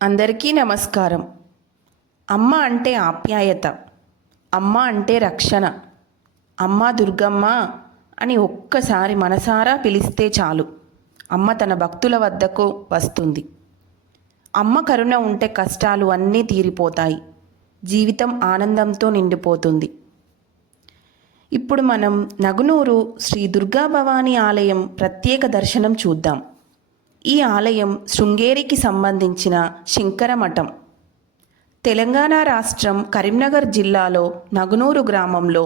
అందరికీ నమస్కారం. అమ్మ అంటే ఆప్యాయత, అమ్మ అంటే రక్షణ. అమ్మ దుర్గమ్మ అని ఒక్కసారి మనసారా పిలిస్తే చాలు అమ్మ తన భక్తుల వద్దకు వస్తుంది. అమ్మ కరుణ ఉంటే కష్టాలు అన్నీ తీరిపోతాయి, జీవితం ఆనందంతో నిండిపోతుంది. ఇప్పుడు మనం నగునూరు శ్రీ దుర్గా భవానీ ఆలయం ప్రత్యేక దర్శనం చూద్దాం. ఈ ఆలయం శృంగేరికి సంబంధించిన శంకర మఠం. తెలంగాణ రాష్ట్రం కరీంనగర్ జిల్లాలో నగునూరు గ్రామంలో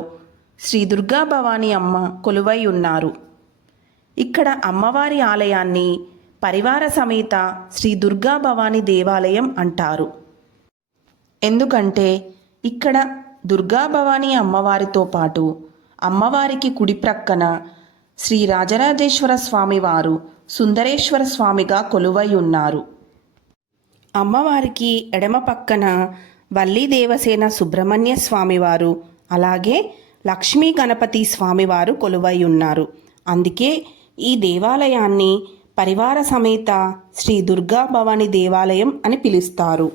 శ్రీ దుర్గా భవానీ అమ్మ కొలువై ఉన్నారు. ఇక్కడ అమ్మవారి ఆలయాన్ని పరివార సమేత శ్రీ దుర్గా భవానీ దేవాలయం అంటారు. ఎందుకంటే ఇక్కడ దుర్గా భవానీ అమ్మవారితో పాటు అమ్మవారికి కుడి ప్రక్కన శ్రీ రాజరాజేశ్వర స్వామివారు సుందరేశ్వర స్వామిగా కొలువై ఉన్నారు. అమ్మవారికి ఎడమ పక్కన వల్లి దేవసేన సుబ్రహ్మణ్య స్వామివారు, అలాగే లక్ష్మీ గణపతి స్వామివారు కొలువై ఉన్నారు. అందుకే ఈ దేవాలయాన్ని పరివార సమేత శ్రీ దుర్గా భవానీ దేవాలయం అని పిలుస్తారు.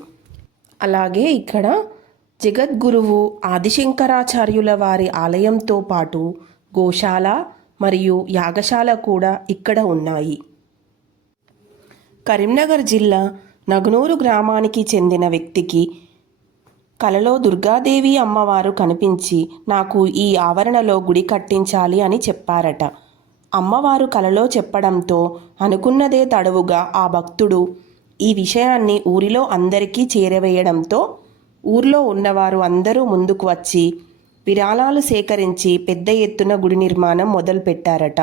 అలాగే ఇక్కడ జగద్గురువు ఆదిశంకరాచార్యుల వారి ఆలయంతో పాటు గోశాల మరియు యాగశాల కూడా ఇక్కడ ఉన్నాయి. కరీంనగర్ జిల్లా నగునూరు గ్రామానికి చెందిన వ్యక్తికి కలలో దుర్గాదేవి అమ్మవారు కనిపించి నాకు ఈ ఆవరణలో గుడి కట్టించాలి అని చెప్పారట. అమ్మవారు కలలో చెప్పడంతో అనుకున్నదే తడవుగా ఆ భక్తుడు ఈ విషయాన్ని ఊరిలో అందరికీ చేరవేయడంతో ఊర్లో ఉన్నవారు అందరూ ముందుకు వచ్చి విరాళాలు సేకరించి పెద్ద ఎత్తున గుడి నిర్మాణం మొదలుపెట్టారట.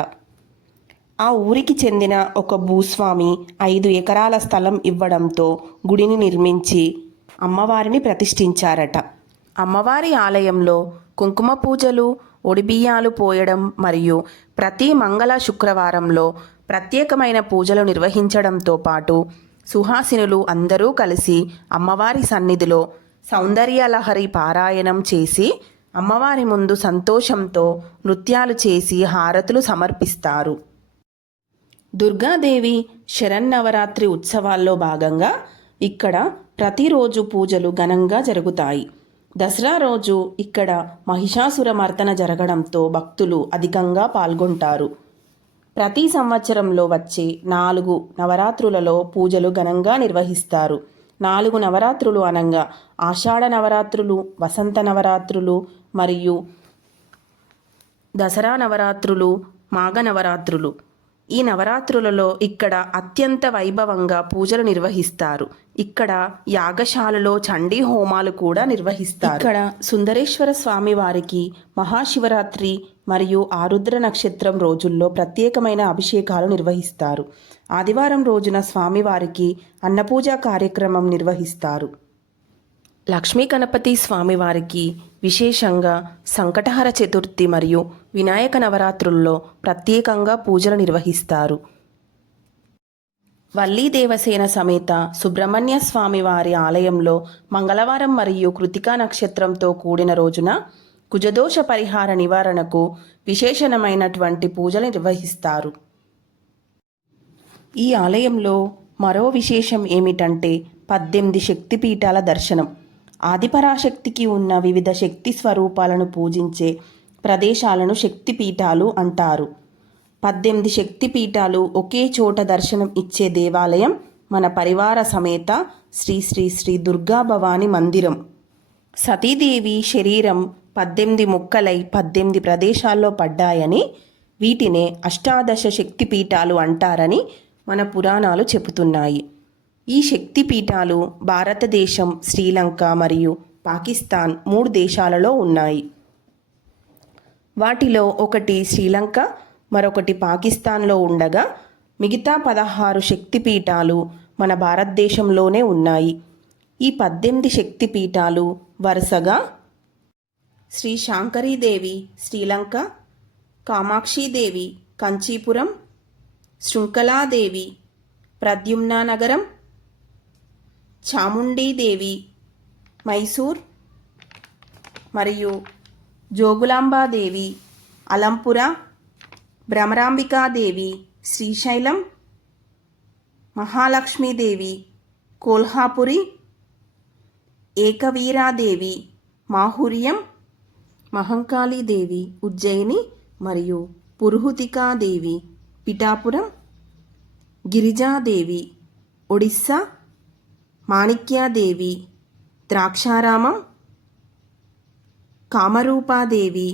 ఆ ఊరికి చెందిన ఒక భూస్వామి 5 ఎకరాల స్థలం ఇవ్వడంతో గుడిని నిర్మించి అమ్మవారిని ప్రతిష్ఠించారట. అమ్మవారి ఆలయంలో కుంకుమ పూజలు, ఒడిబియ్యాలు పోయడం మరియు ప్రతి మంగళ శుక్రవారంలో ప్రత్యేకమైన పూజలు నిర్వహించడంతో పాటు సుహాసినులు అందరూ కలిసి అమ్మవారి సన్నిధిలో సౌందర్యలహరి పారాయణం చేసి అమ్మవారి ముందు సంతోషంతో నృత్యాలు చేసి హారతులు సమర్పిస్తారు. దుర్గాదేవి శరన్నవరాత్రి ఉత్సవాల్లో భాగంగా ఇక్కడ ప్రతిరోజు పూజలు ఘనంగా జరుగుతాయి. దసరా రోజు ఇక్కడ మహిషాసుర మర్దన జరగడంతో భక్తులు అధికంగా పాల్గొంటారు. ప్రతి సంవత్సరంలో వచ్చే 4 నవరాత్రులలో పూజలు ఘనంగా నిర్వహిస్తారు. 4 నవరాత్రులు అనగా ఆషాఢ నవరాత్రులు, వసంత నవరాత్రులు మరియు దసరా నవరాత్రులు, మాఘ నవరాత్రులు. ఈ నవరాత్రులలో ఇక్కడ అత్యంత వైభవంగా పూజలు నిర్వహిస్తారు. ఇక్కడ యాగశాలలో చండీ హోమాలు కూడా నిర్వహిస్తారు. ఇక్కడ సుందరేశ్వర స్వామి వారికి మహాశివరాత్రి మరియు ఆరుద్ర నక్షత్రం రోజుల్లో ప్రత్యేకమైన అభిషేకాలు నిర్వహిస్తారు. ఆదివారం రోజున స్వామివారికి అన్నపూజ కార్యక్రమం నిర్వహిస్తారు. లక్ష్మీ గణపతి స్వామివారికి విశేషంగా సంకటహర చతుర్థి మరియు వినాయక నవరాత్రుల్లో ప్రత్యేకంగా పూజలు నిర్వహిస్తారు. వల్లీ దేవసేన సమేత సుబ్రహ్మణ్య స్వామివారి ఆలయంలో మంగళవారం మరియు కృతికా నక్షత్రంతో కూడిన రోజున కుజదోష పరిహార నివారణకు విశేషమైనటువంటి పూజలు నిర్వహిస్తారు. ఈ ఆలయంలో మరో విశేషం ఏమిటంటే 18 శక్తిపీఠాల దర్శనం. ఆదిపరాశక్తికి ఉన్న వివిధ శక్తి స్వరూపాలను పూజించే ప్రదేశాలను శక్తిపీఠాలు అంటారు. 18 శక్తిపీఠాలు ఒకే చోట దర్శనం ఇచ్చే దేవాలయం మన పరివార సమేత శ్రీ శ్రీ శ్రీ దుర్గా భవానీ మందిరం. సతీదేవి శరీరం 18 ముక్కలై 18 ప్రదేశాల్లో పడ్డాయని, వీటినే అష్టాదశ శక్తిపీఠాలు అంటారని మన పురాణాలు చెబుతున్నాయి. ఈ శక్తిపీఠాలు భారతదేశం, శ్రీలంక మరియు పాకిస్తాన్ 3 దేశాలలో ఉన్నాయి. వాటిలో ఒకటి శ్రీలంక, మరొకటి పాకిస్తాన్లో ఉండగా మిగతా 16 శక్తిపీఠాలు మన భారతదేశంలోనే ఉన్నాయి. ఈ 18 శక్తిపీఠాలు వరుసగా శ్రీ శాంకరీదేవి శ్రీలంక, కామాక్షిదేవి కంచీపురం, శృంఖలాదేవి ప్రద్యుమ్నానగరం, చాముండీదేవి మైసూర్ మరియు జోగులాంబాదేవి అలంపుర, భ్రమరాంబికాదేవి శ్రీశైలం, మహాలక్ష్మీదేవి కోల్హాపురి, ఏకవీరాదేవి మాహుర్యం, మహంకాళీదేవి ఉజ్జయిని మరియు పురుహుతికాదేవి పిఠాపురం, గిరిజాదేవి ఒడిస్సా, మాణిక్యాదేవి ద్రాక్షారామం, కామరూపాదేవి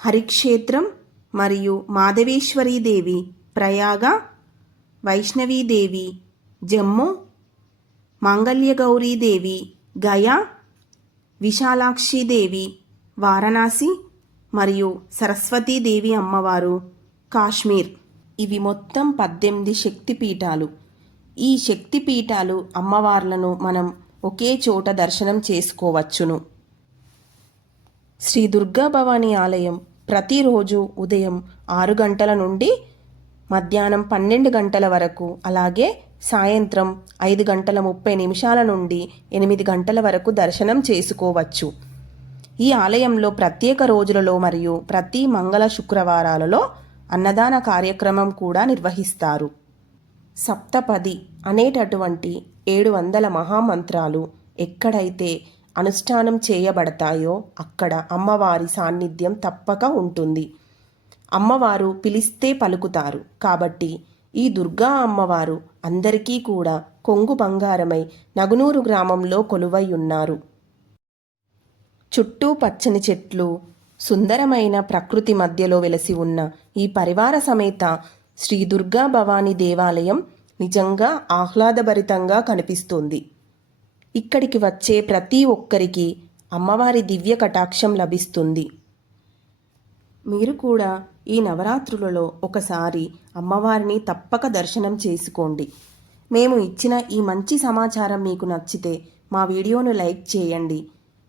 హరిక్షేత్రం మరియు మాధవేశ్వరీదేవి ప్రయాగ, వైష్ణవీదేవి జమ్మూ, మాంగళ్యగౌరీదేవి గయా, విశాలాక్షిదేవి వారణాసి మరియు సరస్వతీదేవి అమ్మవారు కాశ్మీర్. ఇవి మొత్తం 18 శక్తిపీఠాలు. ఈ శక్తిపీఠాలు అమ్మవార్లను మనం ఒకే చోట దర్శనం చేసుకోవచ్చును. శ్రీ దుర్గా భవానీ ఆలయం ప్రతిరోజు ఉదయం 6 గంటల నుండి మధ్యాహ్నం 12 గంటల వరకు, అలాగే సాయంత్రం 5:30 నుండి 8 గంటల వరకు దర్శనం చేసుకోవచ్చు. ఈ ఆలయంలో ప్రత్యేక రోజులలో మరియు ప్రతి మంగళ శుక్రవారాలలో అన్నదాన కార్యక్రమం కూడా నిర్వహిస్తారు. సప్తపది అనేటటువంటి 700 మహామంత్రాలు ఎక్కడైతే అనుష్ఠానం చేయబడతాయో అక్కడ అమ్మవారి సాన్నిధ్యం తప్పక ఉంటుంది. అమ్మవారు పిలిస్తే పలుకుతారు కాబట్టి ఈ దుర్గా అమ్మవారు అందరికీ కూడా కొంగు బంగారమై నగునూరు గ్రామంలో కొలువై ఉన్నారు. చుట్టూ పచ్చని చెట్లు, సుందరమైన ప్రకృతి మధ్యలో వెలసి ఉన్న ఈ పరివార సమేత శ్రీ దుర్గా భవానీ దేవాలయం నిజంగా ఆహ్లాదభరితంగా కనిపిస్తుంది. ఇక్కడికి వచ్చే ప్రతి ఒక్కరికి అమ్మవారి దివ్య కటాక్షం లభిస్తుంది. మీరు కూడా ఈ నవరాత్రులలో ఒకసారి అమ్మవారిని తప్పక దర్శనం చేసుకోండి. మేము ఇచ్చిన ఈ మంచి సమాచారం మీకు నచ్చితే మా వీడియోను లైక్ చేయండి,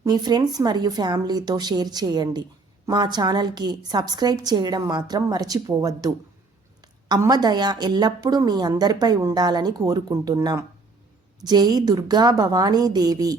మీ ఫ్రెండ్స్ మరియు ఫ్యామిలీతో షేర్ చేయండి. మా ఛానల్కి సబ్స్క్రైబ్ చేయడం మాత్రం మర్చిపోవద్దు. అమ్మ దయ ఎల్లప్పుడూ మీ అందరిపై ఉండాలని కోరుకుంటున్నాం. జై దుర్గా భవానీ దేవి.